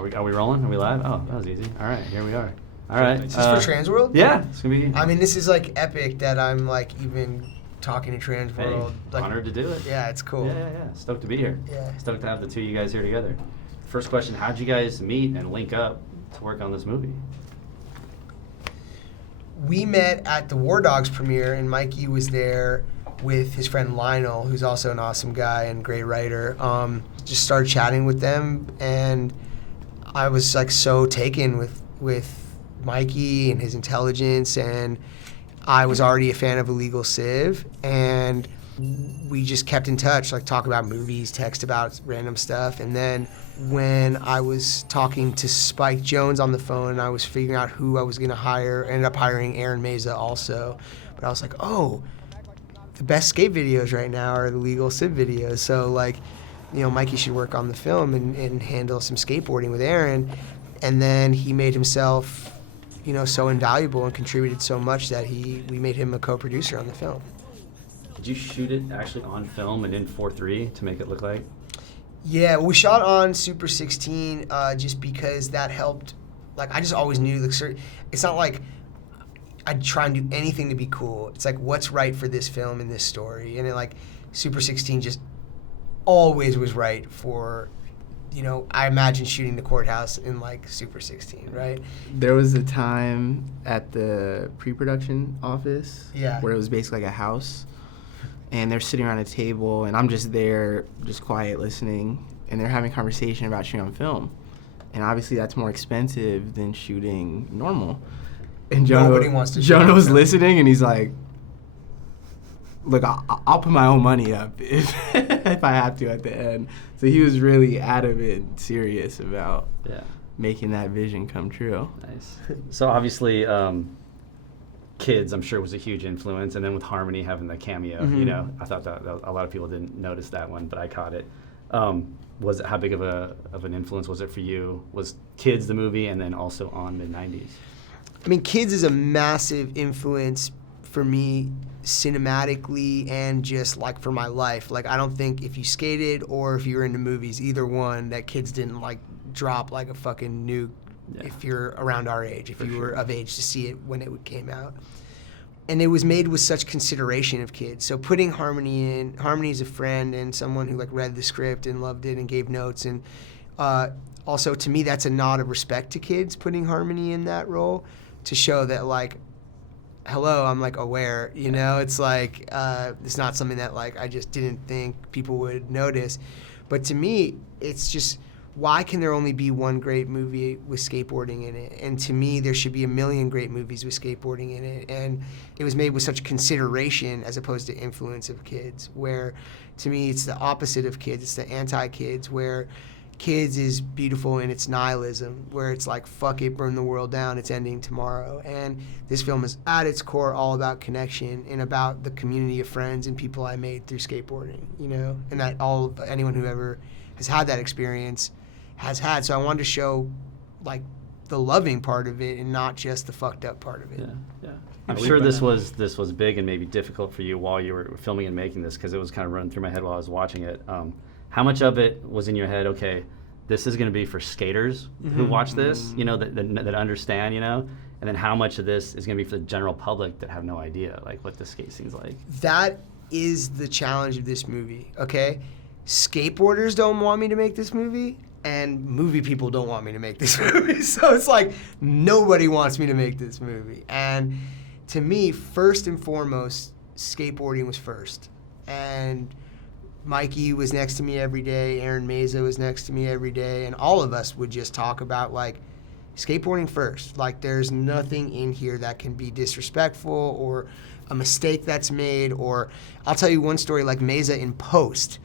Are we rolling? Are we live? Oh, that was easy. All right, here we are. All right. Is this for TransWorld? Yeah, it's gonna be. I mean, this is like epic that I'm like even talking to TransWorld. Hey, like, honored to do it. Yeah, it's cool. Yeah. Stoked to be here. Yeah. Stoked to have the two of you guys here together. First question: how'd you guys meet and link up to work on this movie? We met at the War Dogs premiere, and Mikey was there with his friend Lionel, who's also an awesome guy and great writer. Just started chatting with them, and I was like so taken with Mikey and his intelligence, and I was already a fan of Illegal Civ, and we just kept in touch, like talk about movies, text about random stuff. And then when I was talking to Spike Jonze on the phone, I was figuring out who I was gonna hire. Ended up hiring Aaron Meza also, but I was like, oh, the best skate videos right now are the Illegal Civ videos. So like, you know, Mikey should work on the film and handle some skateboarding with Aaron. And then he made himself, you know, so invaluable and contributed so much that we made him a co-producer on the film. Did you shoot it actually on film and in 4:3 to make it look like? Yeah, we shot on Super 16 just because that helped. Like, I just always knew, it's not like I'd try and do anything to be cool. It's like, what's right for this film and this story? And like, Super 16 just always was right for, you know, I imagine shooting the courthouse in like Super 16, right? There was a time at the pre-production office where it was basically like a house, and they're sitting around a table, and I'm just there, just quiet listening, and they're having a conversation about shooting on film. And obviously that's more expensive than shooting normal. And Jonah was listening, and he's like, look, I'll put my own money up if I have to at the end. So he was really adamant, serious about making that vision come true. Nice. So obviously, Kids, I'm sure, was a huge influence, and then with Harmony having the cameo, you know, I thought that a lot of people didn't notice that one, but I caught it. Was it, how big of an influence was it for you? Was Kids the movie, and then also on mid90s? I mean, Kids is a massive influence for me cinematically and just like for my life. Like, I don't think if you skated or if you were into movies, either one, that Kids didn't like drop like a fucking nuke if you're around our age, if you were of age to see it when it came out. And it was made with such consideration of kids. So putting Harmony in, Harmony's a friend and someone who like read the script and loved it and gave notes. And also to me, that's a nod of respect to kids, putting Harmony in that role to show that like, hello, I'm like aware, you know, it's like, it's not something that like I just didn't think people would notice. But to me, it's just, why can there only be one great movie with skateboarding in it? And to me, there should be a million great movies with skateboarding in it. And it was made with such consideration as opposed to influence of kids, where to me, it's the opposite of kids. It's the anti-kids, where Kids is beautiful in its nihilism, where it's like, fuck it, burn the world down, it's ending tomorrow. And this film is at its core all about connection and about the community of friends and people I made through skateboarding, you know, and that anyone who ever has had that experience has had. So I wanted to show like the loving part of it and not just the fucked up part of it. Yeah. I'm sure this was big and maybe difficult for you while you were filming and making this, because it was kind of running through my head while I was watching it. How much of it was in your head, okay, this is going to be for skaters who watch this, you know, that understand, you know, and then how much of this is going to be for the general public that have no idea, like, what the skate scene's like? That is the challenge of this movie, okay? Skateboarders don't want me to make this movie, and movie people don't want me to make this movie. So it's like, nobody wants me to make this movie. And to me, first and foremost, skateboarding was first. And Mikey was next to me every day, Aaron Meza was next to me every day, and all of us would just talk about like skateboarding first. Like, there's nothing in here that can be disrespectful or a mistake that's made. Or I'll tell you one story, like Meza in post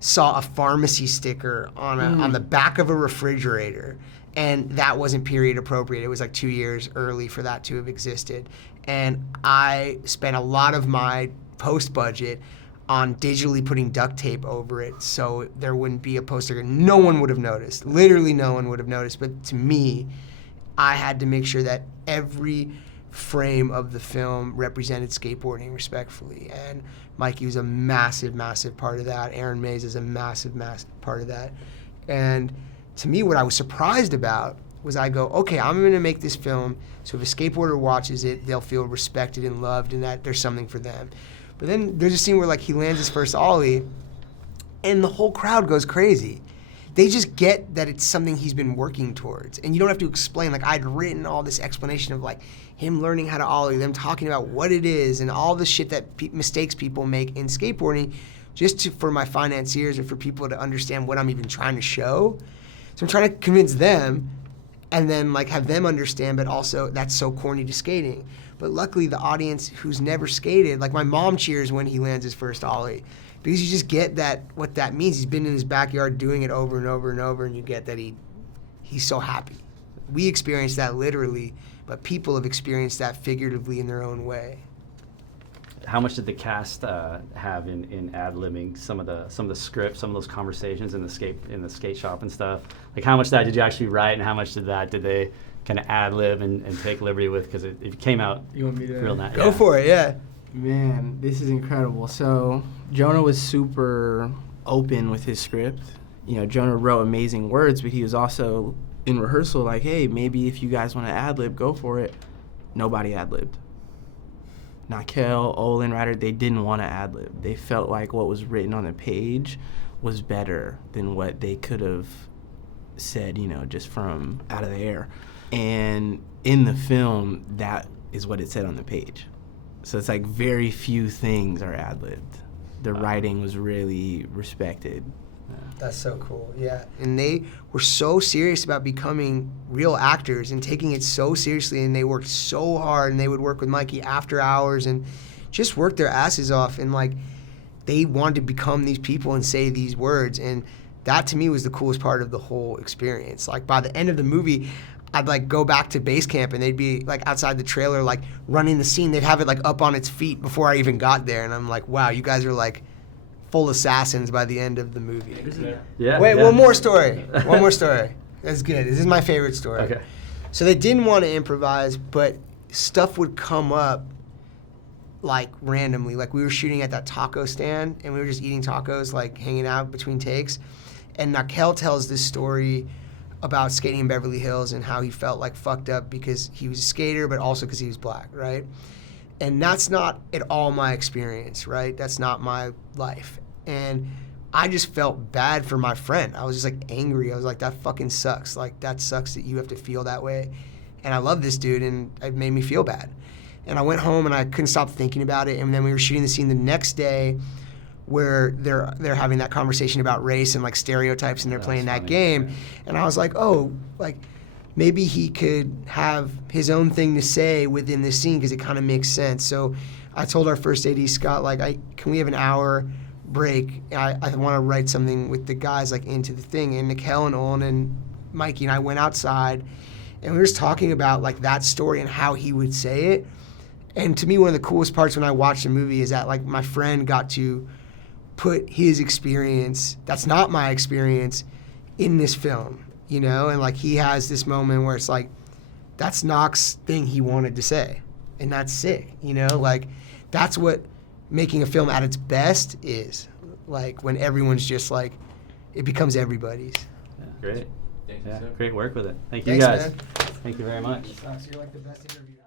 saw a pharmacy sticker on the back of a refrigerator, and that wasn't period appropriate. It was like 2 years early for that to have existed. And I spent a lot of my post budget on digitally putting duct tape over it so there wouldn't be a poster. No one would have noticed. Literally no one would have noticed. But to me, I had to make sure that every frame of the film represented skateboarding respectfully. And Mikey was a massive, massive part of that. Aaron Mays is a massive, massive part of that. And to me, what I was surprised about was I go, okay, I'm going to make this film so if a skateboarder watches it, they'll feel respected and loved and that there's something for them. But then there's a scene where like he lands his first ollie and the whole crowd goes crazy. They just get that it's something he's been working towards. And you don't have to explain. Like, I'd written all this explanation of like him learning how to ollie, them talking about what it is and all the shit that mistakes people make in skateboarding just for my financiers or for people to understand what I'm even trying to show. So I'm trying to convince them and then like have them understand, but also that's so corny to skating. But luckily the audience who's never skated, like my mom cheers when he lands his first ollie because you just get that what that means. He's been in his backyard doing it over and over and over and you get that he's so happy. We experienced that literally, but people have experienced that figuratively in their own way. How much did the cast have in ad-libbing some of the scripts, some of those conversations in the skate shop and stuff? Like how much of that did you actually write, and how much did they kind of ad-lib and take liberty with? Because it came out real nice. Go for it, yeah. Man, this is incredible. So Jonah was super open with his script. You know, Jonah wrote amazing words, but he was also in rehearsal like, hey, maybe if you guys want to ad-lib, go for it. Nobody ad-libbed. Not Kel, Olin, Ryder, they didn't want to ad-lib. They felt like what was written on the page was better than what they could have said, you know, just from out of the air. And in the film, that is what it said on the page. So it's like very few things are ad-libbed. The writing was really respected. That's so cool, yeah. And they were so serious about becoming real actors and taking it so seriously, and they worked so hard, and they would work with Mikey after hours and just work their asses off, and like they wanted to become these people and say these words, and that to me was the coolest part of the whole experience. Like by the end of the movie, I'd like go back to base camp and they'd be like outside the trailer like running the scene. They'd have it like up on its feet before I even got there, and I'm like, wow, you guys are like full assassins by the end of the movie. Yeah. Wait, one more story. One more story. That's good. This is my favorite story. Okay. So they didn't want to improvise, but stuff would come up like randomly. Like we were shooting at that taco stand and we were just eating tacos, like hanging out between takes. And Nakel tells this story about skating in Beverly Hills and how he felt like fucked up because he was a skater, but also because he was black, right? And that's not at all my experience, right? That's not my life. And I just felt bad for my friend. I was just like angry. I was like, that fucking sucks. Like that sucks that you have to feel that way. And I love this dude and it made me feel bad. And I went home and I couldn't stop thinking about it. And then we were shooting the scene the next day where they're having that conversation about race and like stereotypes and they're playing that game. And I was like, oh, like maybe he could have his own thing to say within this scene because it kind of makes sense. So I told our first AD, Scott, like, can we have an hour break? I want to write something with the guys like into the thing. And Nikhil and Olin and Mikey and I went outside and we were just talking about like that story and how he would say it. And to me, one of the coolest parts when I watched the movie is that like my friend got to put his experience, that's not my experience, in this film. You know, and like he has this moment where it's like, that's Knox's thing he wanted to say. And that's sick, you know? Like, that's what making a film at its best is. Like, when everyone's just like, it becomes everybody's. Yeah, great. Thank you, Yeah, sir. Great work with it. Thank you Thanks, guys. man. Thank you very much. You're like the best interviewer.